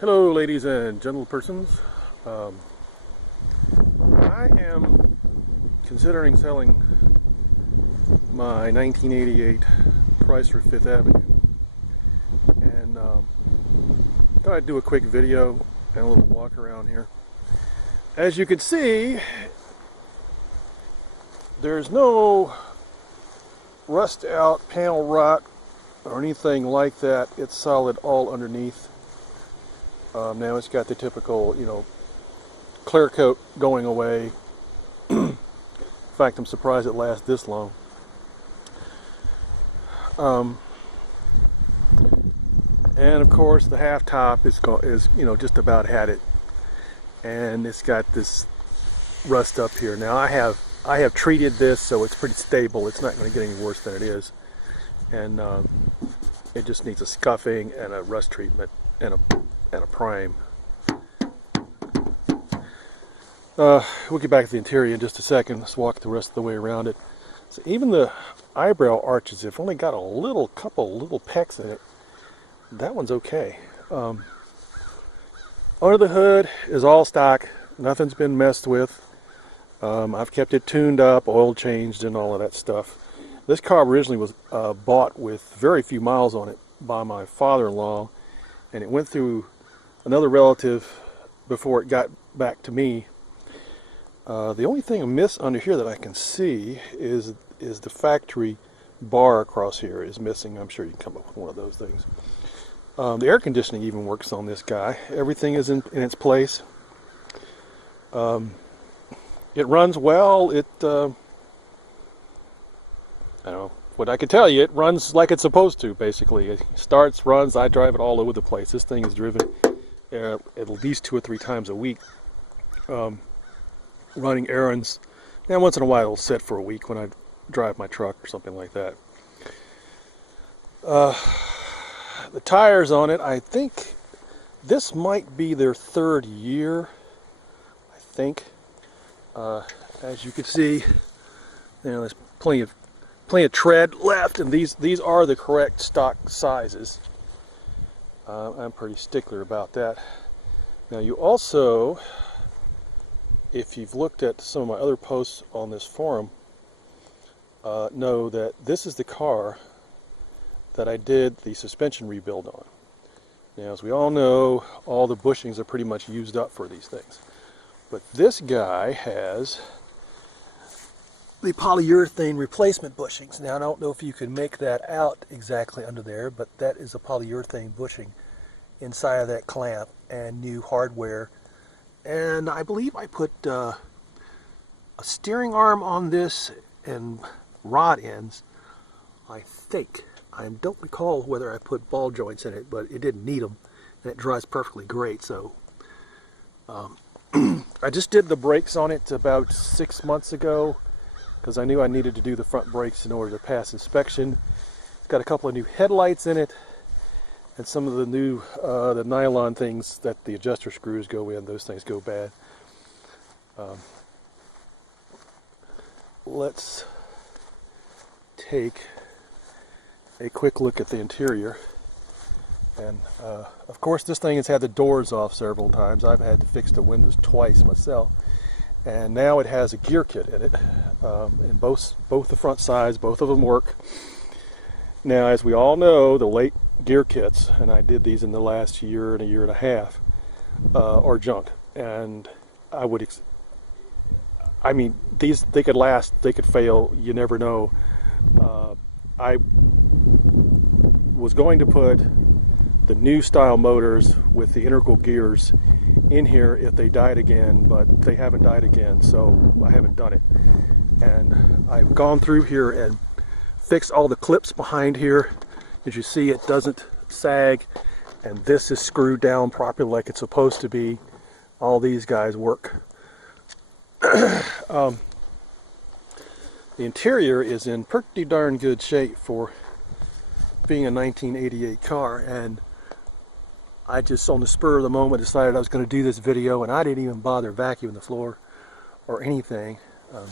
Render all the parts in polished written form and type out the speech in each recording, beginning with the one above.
Hello, ladies and gentle persons. I am considering selling my 1988 Chrysler 5th Avenue, and thought I'd do a quick video and a little walk around here. As you can see, there's no rust out, panel rot, or anything like that. It's solid all underneath. Now it's got the typical, clear coat going away. In fact, I'm surprised it lasts this long. And of course, the half top is just about had it, and it's got this rust up here. Now I have treated this so it's pretty stable. It's not going to get any worse than it is, and it just needs a scuffing and a rust treatment and a prime. We'll get back to the interior in just a second. Let's walk the rest of the way around it. So even the eyebrow arches have only got a couple little pecks in it. That one's okay. Under the hood is all stock. Nothing's been messed with. I've kept it tuned up, oil changed, and all of that stuff. This car originally was bought with very few miles on it by my father-in-law, and it went through another relative before it got back to me. The only thing amiss under here that I can see is the factory bar across here is missing. I'm sure you can come up with one of those things. The air conditioning even works on this guy. Everything is in its place. It runs well. I don't know what I can tell you. It runs like it's supposed to, basically. It starts, runs. I drive it all over the place. This thing is driven at least 2 or 3 times a week, running errands. Now, once in a while, it'll sit for a week when I drive my truck or something like that. The tires on it, I think this might be their 3rd year. I think. As you can see, there's plenty of tread left, and these are the correct stock sizes. I'm pretty stickler about that. Now, you also, if you've looked at some of my other posts on this forum, know that this is the car that I did the suspension rebuild on. Now, as we all know, all the bushings are pretty much used up for these things. But this guy has the polyurethane replacement bushings. Now, I don't know if you can make that out exactly under there, but that is a polyurethane bushing inside of that clamp and new hardware. And I believe I put a steering arm on this and rod ends, I think. I don't recall whether I put ball joints in it, but it didn't need them, and it drives perfectly great. So I just did the brakes on it about 6 months ago because I knew I needed to do the front brakes in order to pass inspection. It's got a couple of new headlights in it, and some of the new the nylon things that the adjuster screws go in. Those things go bad. Let's take a quick look at the interior. And of course, this thing has had the doors off several times. I've had to fix the windows twice myself, and now it has a gear kit in it. And both the front sides, both of them work. Now, as we all know, the late gear kits, and I did these in the last year and a year and a half, are junk. And these, they could last, they could fail. You never know. I was going to put the new style motors with the integral gears in here if they died again, but they haven't died again, so I haven't done it. And I've gone through here and fixed all the clips behind here. As you see, it doesn't sag, and this is screwed down properly like it's supposed to be. All these guys work. The interior is in pretty darn good shape for being a 1988 car, and I just, on the spur of the moment, decided I was going to do this video, and I didn't even bother vacuuming the floor or anything. I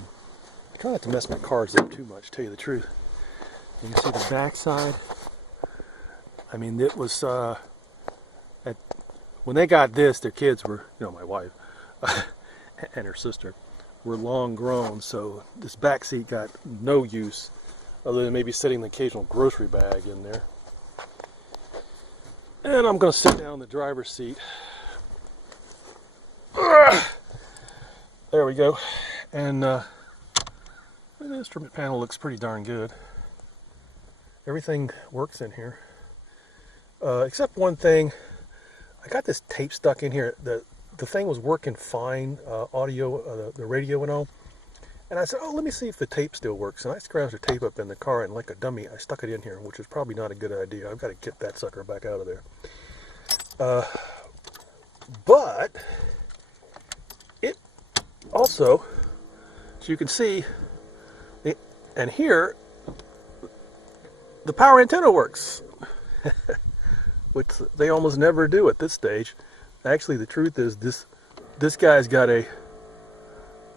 try not to mess my cars up too much, to tell you the truth. You can see the back side. I mean, it was when they got this, their kids were, my wife and her sister were long grown, so this back seat got no use other than maybe setting the occasional grocery bag in there. And I'm going to sit down in the driver's seat. There we go. And the instrument panel looks pretty darn good. Everything works in here. Except one thing. I got this tape stuck in here. The thing was working fine, audio, the radio and all. And I said, oh, let me see if the tape still works. And I scrounged the tape up in the car, and like a dummy, I stuck it in here, which is probably not a good idea. I've got to get that sucker back out of there. But it also, so you can see, and here, the power antenna works, which they almost never do at this stage. Actually, the truth is this guy's got a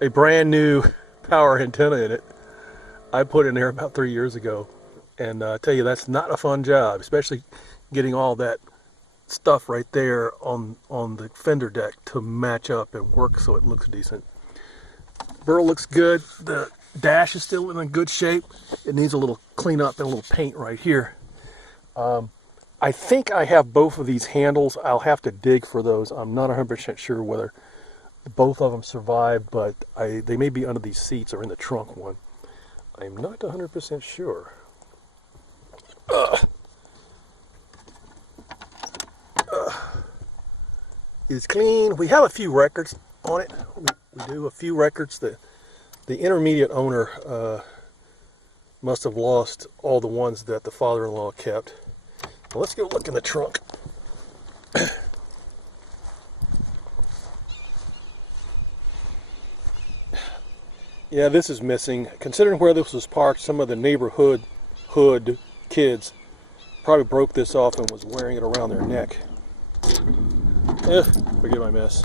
brand new power antenna in it. I put in there about 3 years ago, and I tell you, that's not a fun job, especially getting all that stuff right there on the fender deck to match up and work so it looks decent. Burl looks good. The dash is still in good shape. It needs a little cleanup and a little paint right here. I think I have both of these handles. I'll have to dig for those. I'm not 100% sure whether both of them survive, but they may be under these seats or in the trunk one. I'm not 100% sure. It's clean. We have a few records on it. We do a few records. The intermediate owner must have lost all the ones that the father-in-law kept. Well, let's go look in the trunk. Yeah, this is missing. Considering where this was parked, some of the neighborhood kids probably broke this off and was wearing it around their neck. Forgive my mess.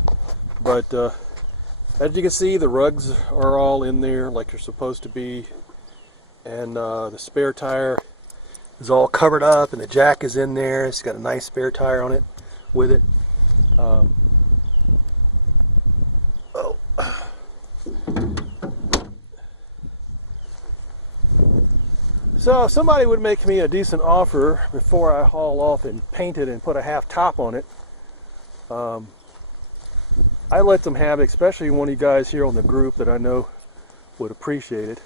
But as you can see, the rugs are all in there like they're supposed to be. And the spare tire is all covered up, and the jack is in there. It's got a nice spare tire on it with it. So if somebody would make me a decent offer before I haul off and paint it and put a half top on it, I let them have it, especially one of you guys here on the group that I know would appreciate it.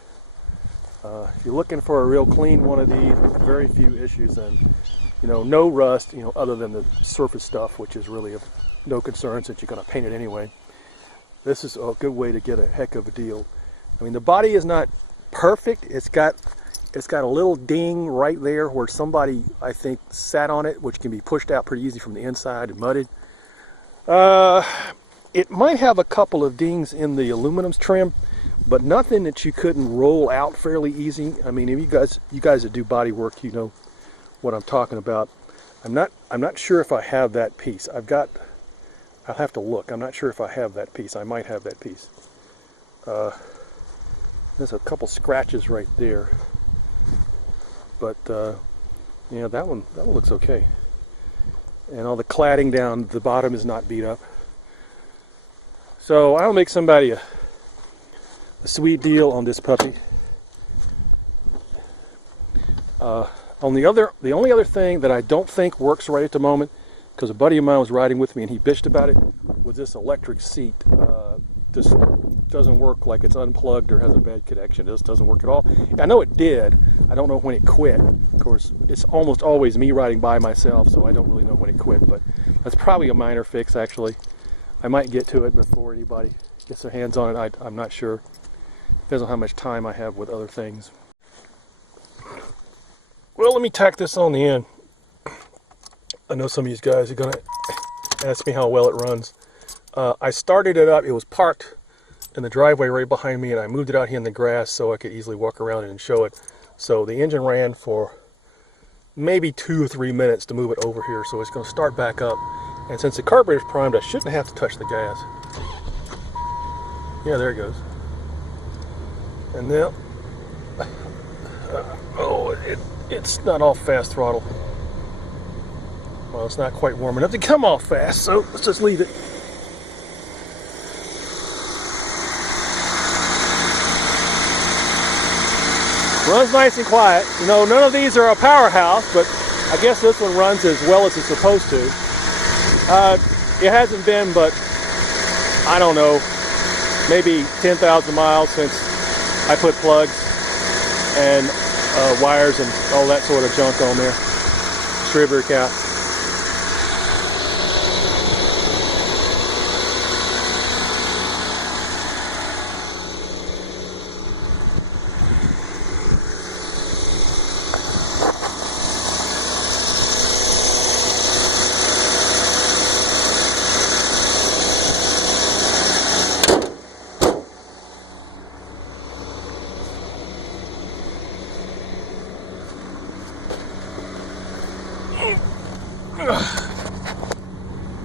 If you're looking for a real clean one of these with very few issues and no rust, other than the surface stuff, which is really of no concern since you're going to paint it anyway, this is a good way to get a heck of a deal. I mean, the body is not perfect. It's got a little ding right there where somebody, I think, sat on it, which can be pushed out pretty easy from the inside and mudded. It might have a couple of dings in the aluminum trim, but nothing that you couldn't roll out fairly easy. I mean, if you guys that do body work, you know what I'm talking about. I'm not sure if I have that piece. I'll have to look. I'm not sure if I have that piece. I might have that piece. There's a couple scratches right there. But yeah, that one looks okay. And all the cladding down the bottom is not beat up. So I'll make somebody a sweet deal on this puppy. The only other thing that I don't think works right at the moment, because a buddy of mine was riding with me and he bitched about it, was this electric seat. Just doesn't work, like it's unplugged or has a bad connection. It just doesn't work at all. I know it did. I don't know when it quit. Of course, it's almost always me riding by myself, so I don't really know when it quit, but that's probably a minor fix, actually. I might get to it before anybody gets their hands on it. I'm not sure. Depends on how much time I have with other things. Well, let me tack this on the end. I know some of these guys are going to ask me how well it runs. I started it up. It was parked in the driveway right behind me, and I moved it out here in the grass so I could easily walk around it and show it. So the engine ran for maybe 2 or 3 minutes to move it over here, so it's going to start back up. And since the carburetor's primed, I shouldn't have to touch the gas. Yeah, there it goes. And now, it's not off fast throttle. Well, it's not quite warm enough to come off fast, so let's just leave it. Runs nice and quiet. You know, none of these are a powerhouse, but I guess this one runs as well as it's supposed to. It hasn't been, but I don't know, maybe 10,000 miles since I put plugs and wires and all that sort of junk on there. Distributor cap.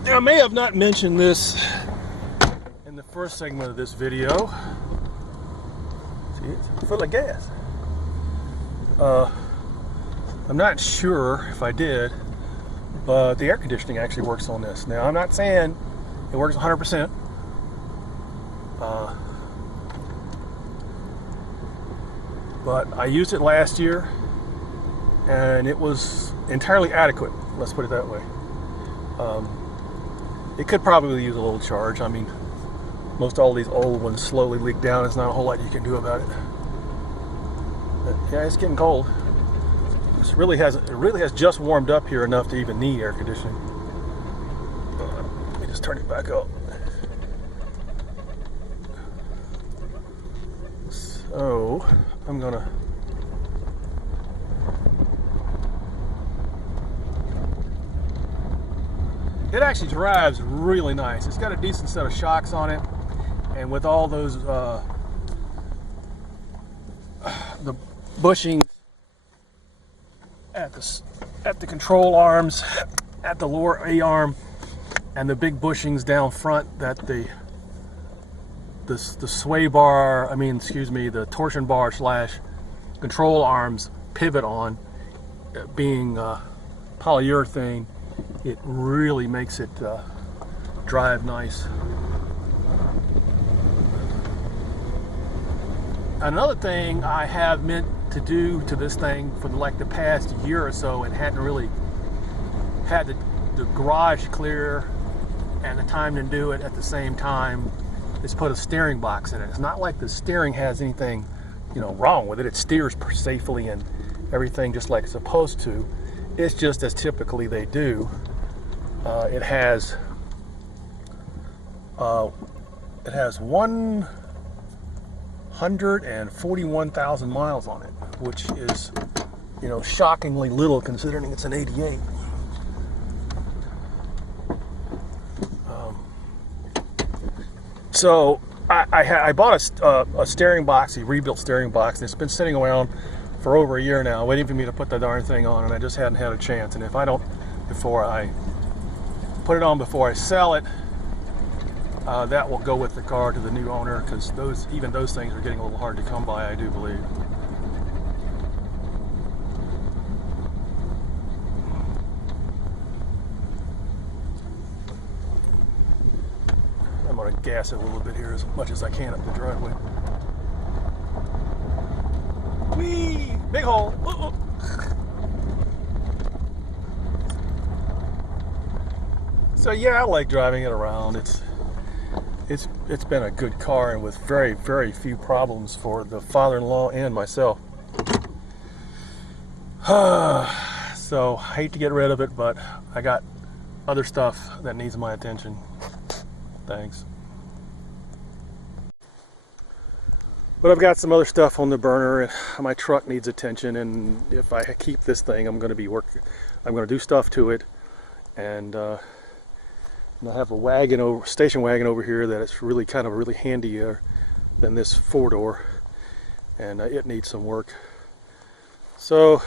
Now, I may have not mentioned this in the first segment of this video. See, it's full of gas. I'm not sure if I did, but the air conditioning actually works on this. Now, I'm not saying it works 100%. But I used it last year, and it was entirely adequate. Let's put it that way. It could probably use a little charge. I mean, most all these old ones slowly leak down. There's not a whole lot you can do about it. But yeah, it's getting cold. It really has just warmed up here enough to even need air conditioning. Let me just turn it back up. So I'm gonna it actually drives really nice. It's got a decent set of shocks on it, and with all those the bushings at the control arms, at the lower A arm, and the big bushings down front that the sway bar, the torsion bar / control arms pivot on, being polyurethane, it really makes it drive nice. Another thing I have meant to do to this thing for the past year or so, and hadn't really had the garage clear and the time to do it at the same time, is put a steering box in it. It's not like the steering has anything, wrong with it. It steers safely and everything just like it's supposed to. It's just as typically they do. It has 141,000 miles on it, which is, shockingly little considering it's an 88. So I bought a steering box, a rebuilt steering box, and it's been sitting around for over a year now, waiting for me to put the darn thing on, and I just hadn't had a chance. And if I don't, before I put it on, before I sell it, that will go with the car to the new owner, because even those things are getting a little hard to come by, I do believe. I'm going to gas it a little bit here as much as I can up the driveway. Whee! Big hole! Uh-oh. So yeah, I like driving it around. It's been a good car, and with very, very few problems for the father-in-law and myself. So I hate to get rid of it, but I got other stuff that needs my attention. Thanks. But I've got some other stuff on the burner, and my truck needs attention, and if I keep this thing, I'm going to do stuff to it, and I have a station wagon over here that is really really handier than this 4-door, and it needs some work. So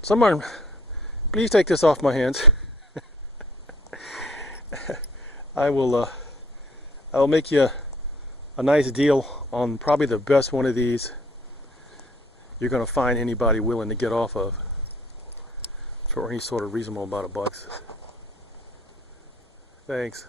someone please take this off my hands. I'll make you a nice deal on probably the best one of these you're going to find anybody willing to get off of. for any sort of reasonable amount of bucks. Thanks.